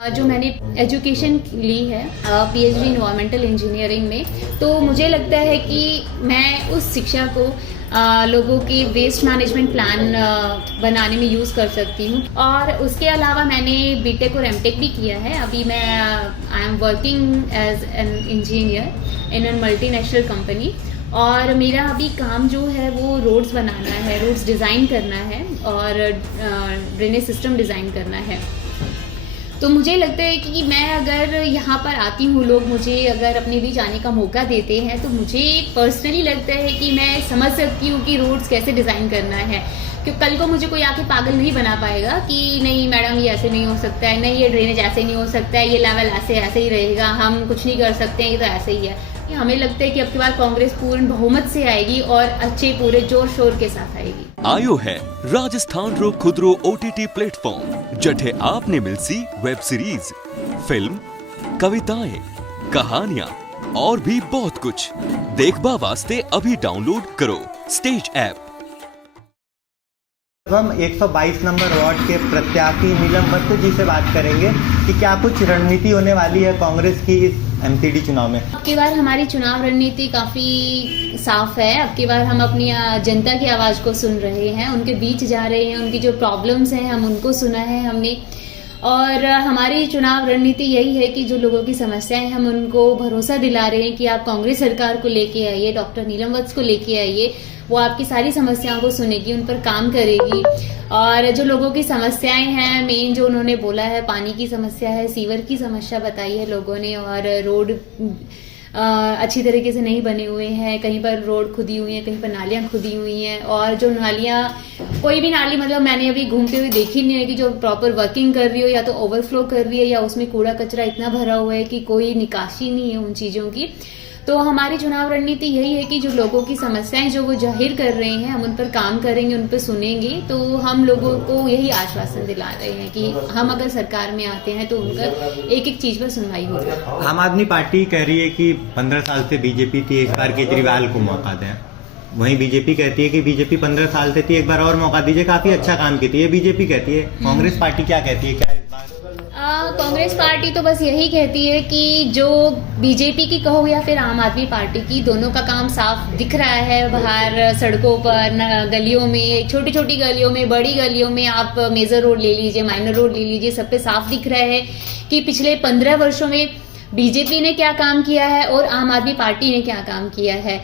जो मैंने एजुकेशन ली है पीएचडी इन्वायरमेंटल इंजीनियरिंग में, तो मुझे लगता है कि मैं उस शिक्षा को लोगों के वेस्ट मैनेजमेंट प्लान बनाने में यूज़ कर सकती हूँ। और उसके अलावा मैंने बीटेक और एमटेक भी किया है। अभी मैं I am working as an engineer in an multinational company, और मेरा अभी काम जो है वो रोड्स बनाना है, रोड्स डिज़ाइन करना है और ड्रेनेज सिस्टम डिज़ाइन करना है। तो मुझे लगता है कि मैं अगर यहाँ पर आती हूँ, लोग मुझे अगर अपने बीच आने का मौका देते हैं, तो मुझे पर्सनली लगता है कि मैं समझ सकती हूँ कि रोड्स कैसे डिज़ाइन करना है। क्योंकि कल को मुझे कोई आके पागल नहीं बना पाएगा कि नहीं मैडम ये ऐसे नहीं हो सकता है, नहीं ये ड्रेनेज ऐसे नहीं हो सकता है, ये लेवल ऐसे ही रहेगा, हम कुछ नहीं कर सकते हैं, ये तो ऐसे ही है। हमें लगता है कि अब की बार कांग्रेस पूर्ण बहुमत से आएगी और अच्छे पूरे जोर शोर के साथ आएगी। आयो है राजस्थान रो खुदरो OTT प्लेटफॉर्म, जठे आपने मिलसी वेब सीरीज, फिल्म, कविताएं, कहानियां और भी बहुत कुछ देखबा वास्ते अभी डाउनलोड करो स्टेज ऐप। हम 122 नंबर वार्ड के प्रत्याशी नीलम वत्स जी से बात करेंगे कि क्या कुछ रणनीति होने वाली है कांग्रेस की इस एमसीडी चुनाव में। अब की बार हमारी चुनाव रणनीति काफ़ी साफ है। अब की बार हम अपनी जनता की आवाज़ को सुन रहे हैं, उनके बीच जा रहे हैं, उनकी जो प्रॉब्लम्स हैं हम उनको सुना है हमने। और हमारी चुनाव रणनीति यही है कि जो लोगों की समस्याएं हैं हम उनको भरोसा दिला रहे हैं कि आप कांग्रेस सरकार को लेके आइए, डॉक्टर नीलम वत्स को लेके आइए, वो आपकी सारी समस्याओं को सुनेगी, उन पर काम करेगी। और जो लोगों की समस्याएं हैं, मेन जो उन्होंने बोला है, पानी की समस्या है, सीवर की समस्या बताई है लोगों ने, और रोड अच्छी तरीके से नहीं बने हुए हैं, कहीं पर रोड खुदी हुई है, कहीं पर नालियां खुदी हुई हैं। और जो नालियां, कोई भी नाली मतलब मैंने अभी घूमते हुए देखी नहीं है कि जो प्रॉपर वर्किंग कर रही हो, या तो ओवरफ्लो कर रही है या उसमें कूड़ा कचरा इतना भरा हुआ है कि कोई निकासी नहीं है उन चीज़ों की। तो हमारी चुनाव रणनीति यही है कि जो लोगों की समस्याएं जो वो जाहिर कर रहे हैं हम उन पर काम करेंगे, उन पर सुनेंगे। तो हम लोगों को यही आश्वासन दिला रहे हैं कि हम अगर सरकार में आते हैं तो उनका एक एक चीज पर सुनवाई होगी। आम आदमी पार्टी कह रही है कि 15 साल से बीजेपी थी, एक बार केजरीवाल को मौका दें। वहीं बीजेपी कहती है कि बीजेपी 15 साल से थी, एक बार और मौका दीजिए, काफी अच्छा काम की है बीजेपी कहती है। कांग्रेस पार्टी क्या कहती है, क्या इस बार? कांग्रेस पार्टी तो बस यही कहती है कि जो बीजेपी की कहो या फिर आम आदमी पार्टी की, दोनों का काम साफ दिख रहा है बाहर सड़कों पर, गलियों में, छोटी छोटी गलियों में, बड़ी गलियों में। आप मेजर रोड ले लीजिए, माइनर रोड ले लीजिए, सब पे साफ दिख रहा है कि पिछले 15 वर्षों में बीजेपी ने क्या काम किया है और आम आदमी पार्टी ने क्या काम किया है।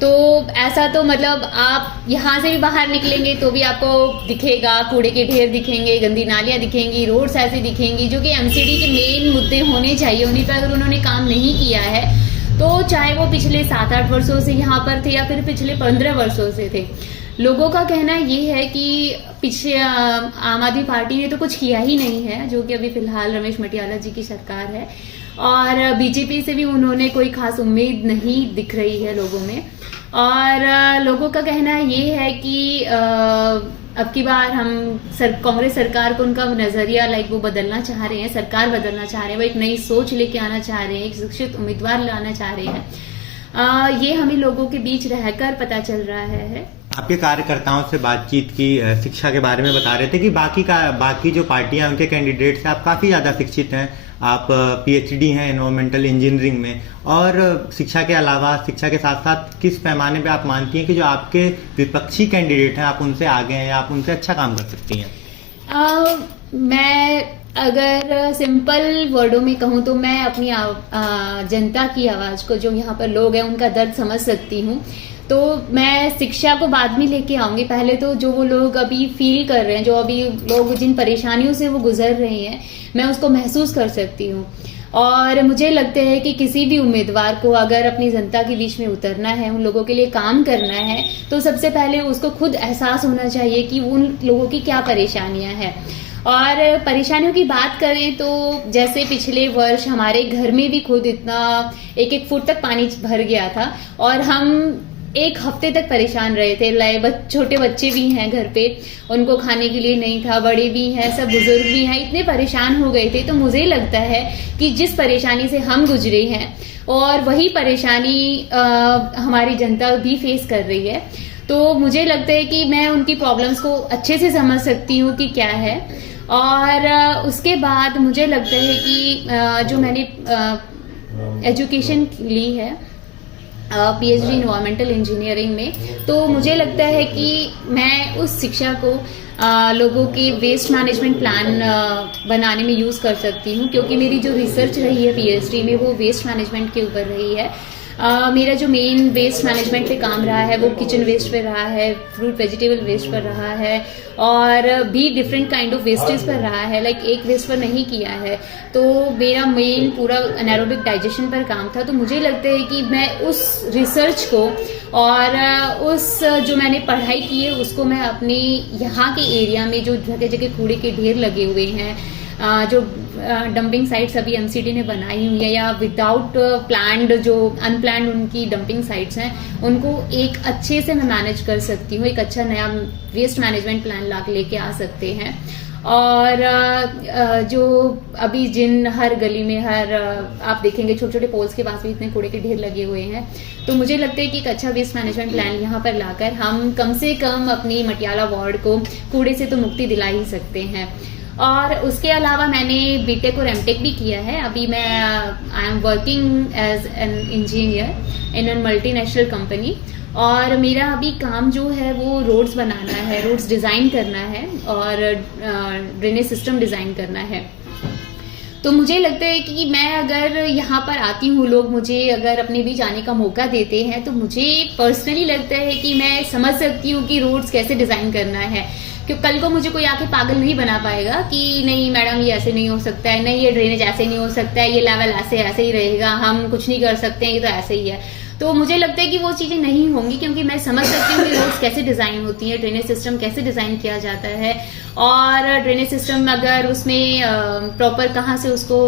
तो ऐसा तो मतलब आप यहाँ से भी बाहर निकलेंगे तो भी आपको दिखेगा, कूड़े के ढेर दिखेंगे, गंदी नालियाँ दिखेंगी, रोड्स ऐसे दिखेंगी, जो कि एमसीडी के मेन मुद्दे होने चाहिए। उन्हीं पर अगर उन्होंने काम नहीं किया है, तो चाहे वो पिछले 7-8 वर्षों से यहाँ पर थे या फिर पिछले 15 वर्षों से थे, लोगों का कहना ये है कि पिछले आम आदमी पार्टी ने तो कुछ किया ही नहीं है, जो कि अभी फिलहाल रमेश मटियाला जी की सरकार है। और बीजेपी से भी उन्होंने कोई खास उम्मीद नहीं दिख रही है लोगों में। और लोगों का कहना ये है कि अब की बार हम कांग्रेस सरकार को, उनका नजरिया वो बदलना चाह रहे हैं, सरकार बदलना चाह रहे हैं, वो एक नई सोच लेके आना चाह रहे हैं, एक शिक्षित उम्मीदवार लाना चाह रहे हैं। ये हमें लोगों के बीच रहकर पता चल रहा है। आपके कार्यकर्ताओं से बातचीत की, शिक्षा के बारे में बता रहे थे कि बाकी जो पार्टियां उनके कैंडिडेट्स हैं, आप काफी ज्यादा शिक्षित हैं, आप पीएचडी हैं एनवायरमेंटल इंजीनियरिंग में, और शिक्षा के अलावा, शिक्षा के साथ साथ किस पैमाने पे आप मानती हैं कि जो आपके विपक्षी कैंडिडेट हैं आप उनसे आगे हैं या आप उनसे अच्छा काम कर सकती हैं? मैं अगर सिंपल वर्डों में कहूँ तो मैं अपनी जनता की आवाज को, जो यहाँ पर लोग हैं उनका दर्द समझ सकती हूँ। तो मैं शिक्षा को बाद में लेके आऊंगी। पहले तो जो वो लोग अभी फील कर रहे हैं, जो अभी लोग जिन परेशानियों से वो गुजर रहे हैं, मैं उसको महसूस कर सकती हूँ। और मुझे लगता है कि किसी भी उम्मीदवार को अगर अपनी जनता के बीच में उतरना है, उन लोगों के लिए काम करना है, तो सबसे पहले उसको खुद एहसास होना चाहिए कि उन लोगों की क्या परेशानियां हैं। और परेशानियों की बात करें तो जैसे पिछले वर्ष हमारे घर में भी खुद इतना 1-1 फुट तक पानी भर गया था और हम 1 हफ्ते तक परेशान रहे थे। छोटे बच्चे भी हैं घर पे, उनको खाने के लिए नहीं था, बड़े भी हैं, सब बुजुर्ग भी हैं, इतने परेशान हो गए थे। तो मुझे लगता है कि जिस परेशानी से हम गुजरे हैं और वही परेशानी हमारी जनता भी फेस कर रही है, तो मुझे लगता है कि मैं उनकी प्रॉब्लम्स को अच्छे से समझ सकती हूँ कि क्या है। और उसके बाद मुझे लगता है कि जो मैंने एजुकेशन ली है पीएचडी इन्वायरमेंटल इंजीनियरिंग में, तो मुझे लगता है कि मैं उस शिक्षा को लोगों के वेस्ट मैनेजमेंट प्लान बनाने में यूज़ कर सकती हूँ, क्योंकि मेरी जो रिसर्च रही है पीएचडी में वो वेस्ट मैनेजमेंट के ऊपर रही है। मेरा जो मेन वेस्ट मैनेजमेंट पे काम रहा है वो किचन वेस्ट पे रहा है, फ्रूट वेजिटेबल वेस्ट पर रहा है, और भी डिफरेंट काइंड ऑफ वेस्टेज पर रहा है, लाइक एक वेस्ट पर नहीं किया है। तो मेरा मेन पूरा एनारोबिक डाइजेशन पर काम था। तो मुझे लगता है कि मैं उस रिसर्च को और उस जो मैंने पढ़ाई की है उसको मैं अपने यहाँ के एरिया में जो जगह जगह कूड़े के ढेर लगे हुए हैं, जो डंपिंग साइट्स अभी एमसीडी ने बनाई हुई है या विदाउट प्लान्ड जो अनप्लान्ड उनकी डंपिंग साइट्स हैं, उनको एक अच्छे से मैं मैनेज कर सकती हूँ, एक अच्छा नया वेस्ट मैनेजमेंट प्लान ला लेके आ सकते हैं। और जो अभी जिन हर गली में आप देखेंगे छोटे छोटे पोल्स के पास भी इतने कूड़े के ढेर लगे हुए हैं, तो मुझे लगता है कि एक अच्छा वेस्ट मैनेजमेंट प्लान यहाँ पर लाकर हम कम से कम अपनी मटियाला वार्ड को कूड़े से तो मुक्ति दिला ही सकते हैं। और उसके अलावा मैंने बीटेक और एमटेक भी किया है। अभी मैं I am working as an engineer in an multinational company, और मेरा अभी काम जो है वो रोड्स बनाना है, रोड्स डिज़ाइन करना है और ड्रेनेज सिस्टम डिज़ाइन करना है। तो मुझे लगता है कि मैं अगर यहाँ पर आती हूँ, लोग मुझे अगर अपने बीच आने का मौका देते हैं, तो मुझे पर्सनली लगता है कि मैं समझ सकती हूँ कि रोड्स कैसे डिज़ाइन करना है। क्योंकि कल को मुझे कोई आके पागल नहीं बना पाएगा कि नहीं मैडम ये ऐसे नहीं हो सकता है, नहीं ये ड्रेनेज ऐसे नहीं हो सकता है, ये लेवल ऐसे ही रहेगा, हम कुछ नहीं कर सकते हैं, ये तो ऐसे ही है। तो मुझे लगता है कि वो चीज़ें नहीं होंगी, क्योंकि मैं समझ सकती हूँ कि रोड्स कैसे डिज़ाइन होती हैं, ड्रेनेज सिस्टम कैसे डिज़ाइन किया जाता है, और ड्रेनेज सिस्टम अगर उसमें प्रॉपर कहाँ से उसको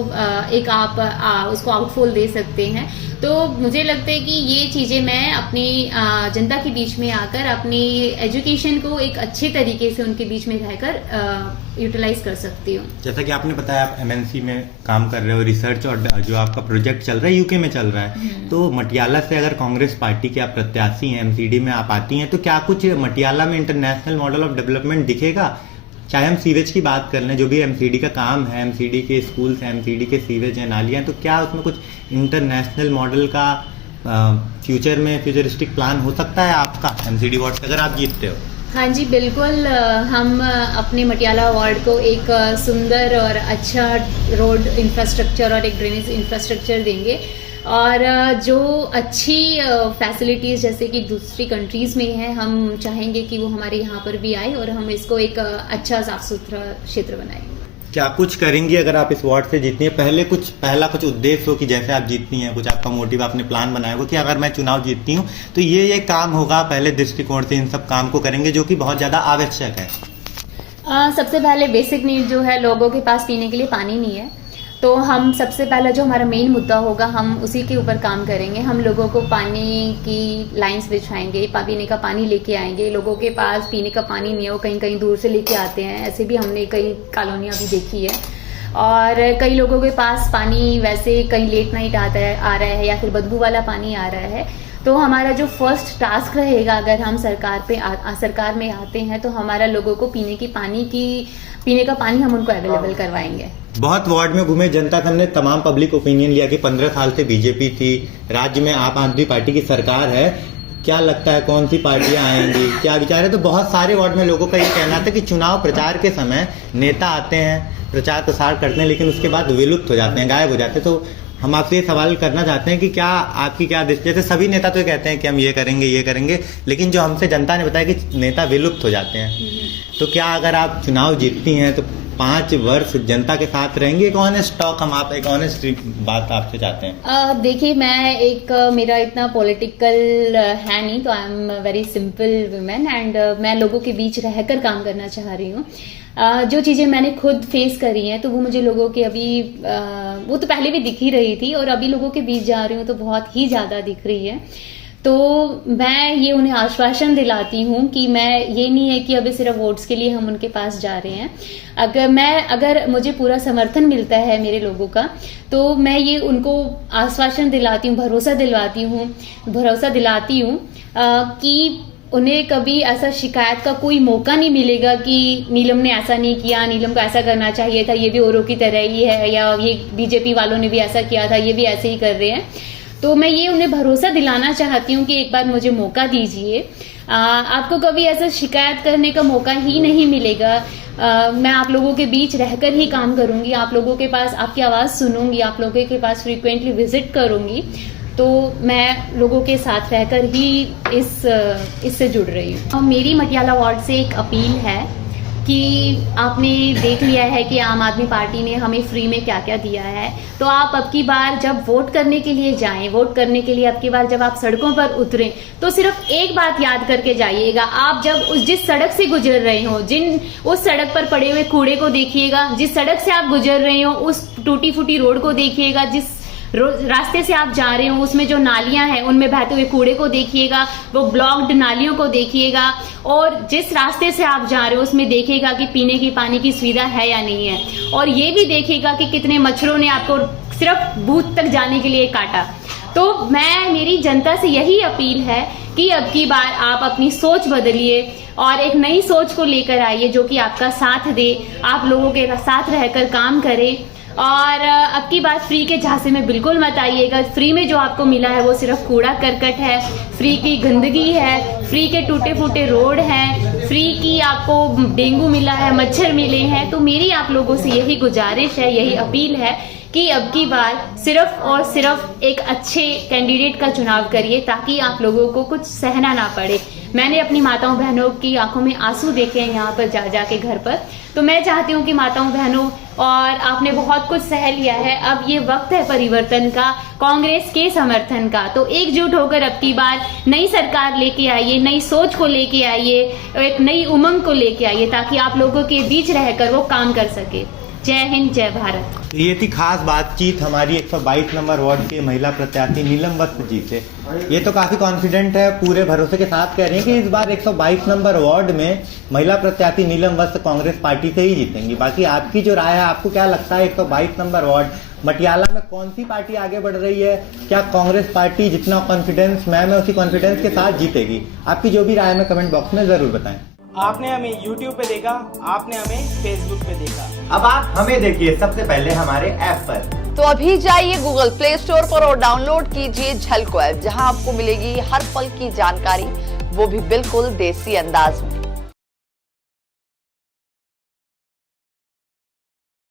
एक आप उसको आउटफॉल दे सकते हैं। तो मुझे लगता है कि ये चीज़ें मैं अपनी जनता के बीच में आकर अपनी एजुकेशन को एक अच्छे तरीके से उनके बीच में रहकर यूटिलाइज कर सकती हूँ। जैसा कि आपने बताया आप एमएनसी में काम कर रहे हो, रिसर्च और जो आपका प्रोजेक्ट चल रहा है यूके में चल रहा है, तो मटियाला से अगर कांग्रेस पार्टी के आप प्रत्याशी हैं, एमसीडी में आप आती हैं, तो क्या कुछ मटियाला में इंटरनेशनल मॉडल ऑफ डेवलपमेंट दिखेगा? चाहे हम सीवेज की बात कर लें, जो भी एमसीडी का काम है, एमसीडी के स्कूल्स हैं, एमसीडी के सीवेज हैं, नालियाँ, तो क्या उसमें कुछ इंटरनेशनल मॉडल का फ्यूचर में फ्यूचरिस्टिक प्लान हो सकता है आपका एमसीडी वार्ड से अगर आप जीतते हो? हाँ जी बिल्कुल, हम अपने मटियाला वार्ड को एक सुंदर और अच्छा रोड इंफ्रास्ट्रक्चर और एक ड्रेनेज इंफ्रास्ट्रक्चर देंगे, और जो अच्छी फैसिलिटीज़ जैसे कि दूसरी कंट्रीज़ में है, हम चाहेंगे कि वो हमारे यहाँ पर भी आए और हम इसको एक अच्छा साफ सुथरा क्षेत्र बनाएं। क्या कुछ करेंगी अगर आप इस वार्ड से जीतती हैं? पहला कुछ उद्देश्य हो कि जैसे आप जीतती हैं, कुछ आपका मोटिव, आपने प्लान बनाया हो कि अगर मैं चुनाव जीतती हूँ तो ये काम होगा, पहले दृष्टिकोण से इन सब काम को करेंगे जो कि बहुत ज़्यादा आवश्यक है? सबसे पहले बेसिक नीड जो है, लोगों के पास पीने के लिए पानी नहीं है, तो हम सबसे पहला जो हमारा मेन मुद्दा होगा हम उसी के ऊपर काम करेंगे। हम लोगों को पानी की लाइंस बिछाएंगे, पीने का पानी लेके आएंगे। लोगों के पास पीने का पानी नहीं है, वो कहीं कहीं दूर से लेके आते हैं, ऐसे भी हमने कई कॉलोनियाँ भी देखी है। और कई लोगों के पास पानी वैसे कहीं लेट नाइट आ रहा है या फिर बदबू वाला पानी आ रहा है। तो हमारा जो फर्स्ट टास्क रहेगा, अगर हम सरकार में आते हैं, तो हमारा लोगों को पीने का पानी हम उनको अवेलेबल करवाएंगे। बहुत वार्ड में घूमे, जनता से हमने तमाम पब्लिक ओपिनियन लिया कि 15 साल से बीजेपी थी, राज्य में आप आदमी पार्टी की सरकार है, क्या लगता है कौन सी पार्टियां आएंगी, क्या विचार है? तो बहुत सारे वार्ड में लोगों का ये कहना था कि चुनाव प्रचार के समय नेता आते हैं, प्रचार प्रसार करते हैं, लेकिन उसके बाद विलुप्त हो जाते हैं, गायब हो जाते हैं। तो हम आपसे ये सवाल करना चाहते हैं कि क्या आपकी क्या दृष्टि, जैसे सभी नेता तो कहते हैं कि हम ये करेंगे, लेकिन जो हमसे जनता ने बताया कि नेता विलुप्त हो जाते हैं, तो क्या अगर आप चुनाव जीतती हैं तो 5 वर्ष जनता के साथ रहेंगे? एक ऑनेस्ट टॉक, हम आप एक ऑनेस्ट बात आपसे चाहते हैं। देखिए, मैं मेरा इतना पॉलिटिकल है नहीं, तो I am very simple women, and मैं लोगों के बीच रहकर काम करना चाह रही हूँ। जो चीज़ें मैंने खुद फेस करी हैं, तो वो मुझे लोगों के अभी वो तो पहले भी दिख ही रही थी, और अभी लोगों के बीच जा रही हूँ तो बहुत ही ज़्यादा दिख रही है। तो मैं ये उन्हें आश्वासन दिलाती हूँ कि मैं ये नहीं है कि अभी सिर्फ वोट्स के लिए हम उनके पास जा रहे हैं। अगर मुझे पूरा समर्थन मिलता है मेरे लोगों का, तो मैं ये उनको आश्वासन दिलाती हूँ, भरोसा दिलाती हूँ कि उन्हें कभी ऐसा शिकायत का कोई मौका नहीं मिलेगा कि नीलम ने ऐसा नहीं किया, नीलम को ऐसा करना चाहिए था, ये भी औरों की तरह ही है, या ये बीजेपी वालों ने भी ऐसा किया था, ये भी ऐसे ही कर रहे हैं। तो मैं ये उन्हें भरोसा दिलाना चाहती हूँ कि एक बार मुझे मौका दीजिए। आपको कभी ऐसा शिकायत करने का मौका ही नहीं मिलेगा। मैं आप लोगों के बीच रहकर ही काम करूंगी, आप लोगों के पास आपकी आवाज़ सुनूंगी, आप लोगों के पास फ्रीक्वेंटली विजिट करूंगी। तो मैं लोगों के साथ रहकर ही इससे जुड़ रही हूँ। और मेरी मटियाला वार्ड से एक अपील है कि आपने देख लिया है कि आम आदमी पार्टी ने हमें फ्री में क्या क्या दिया है, तो आप अब की बार जब वोट करने के लिए जाएं, वोट करने के लिए अब की बार जब आप सड़कों पर उतरें, तो सिर्फ एक बात याद करके जाइएगा। आप जब जिस सड़क से गुजर रहे हो, उस सड़क पर पड़े हुए कूड़े को देखिएगा, जिस सड़क से आप गुजर रहे हो उस टूटी फूटी रोड को देखिएगा, जिस रास्ते से आप जा रहे हो उसमें जो नालियां हैं उनमें बहते हुए कूड़े को देखिएगा, वो ब्लॉक्ड नालियों को देखिएगा, और जिस रास्ते से आप जा रहे हो उसमें देखिएगा कि पीने की पानी की सुविधा है या नहीं है, और ये भी देखिएगा कि कितने मच्छरों ने आपको सिर्फ बूथ तक जाने के लिए काटा। तो मेरी जनता से यही अपील है कि अब की बार आप अपनी सोच बदलिए और एक नई सोच को लेकर आइए जो कि आपका साथ दे, आप लोगों के साथ रहकर काम करे। और अब की बात फ्री के झांसे में बिल्कुल मत आइएगा। फ्री में जो आपको मिला है वो सिर्फ कूड़ा करकट है, फ्री की गंदगी है, फ्री के टूटे फूटे रोड हैं, फ्री की आपको डेंगू मिला है, मच्छर मिले हैं। तो मेरी आप लोगों से यही गुजारिश है, यही अपील है कि अब की बार सिर्फ और सिर्फ एक अच्छे कैंडिडेट का चुनाव करिए ताकि आप लोगों को कुछ सहना ना पड़े। मैंने अपनी माताओं बहनों की आंखों में आंसू देखे हैं यहाँ पर जा जाके घर पर, तो मैं चाहती हूँ कि माताओं बहनों, और आपने बहुत कुछ सह लिया है, अब ये वक्त है परिवर्तन का, कांग्रेस के समर्थन का। तो एकजुट होकर अब की बार नई सरकार लेके आइए, नई सोच को लेके आइए, एक नई उमंग को लेके आइए ताकि आप लोगों के बीच रहकर वो काम कर सके। जय हिंद, जय भारत। ये थी खास बातचीत हमारी 122 नंबर वार्ड के महिला प्रत्याशी नीलम वस्त जी से। ये तो काफी कॉन्फिडेंट है, पूरे भरोसे के साथ कह रही हैं कि इस बार 122 नंबर वार्ड में महिला प्रत्याशी नीलम वस्त कांग्रेस पार्टी से ही जीतेंगी। बाकी आपकी जो राय है, आपको क्या लगता है 122 नंबर वार्ड मटियाला में कौन सी पार्टी आगे बढ़ रही है? क्या कांग्रेस पार्टी जितना कॉन्फिडेंस मैम है उसी कॉन्फिडेंस के साथ जीतेगी? आपकी जो भी राय है कमेंट बॉक्स में जरूर बताएं। आपने हमें YouTube पे देखा, आपने हमें Facebook पे देखा, अब आप हमें देखिए सबसे पहले हमारे ऐप पर। तो अभी जाइए गूगल प्ले स्टोर पर और डाउनलोड कीजिए झलको ऐप, जहां आपको मिलेगी हर पल की जानकारी, वो भी बिल्कुल देसी अंदाज में।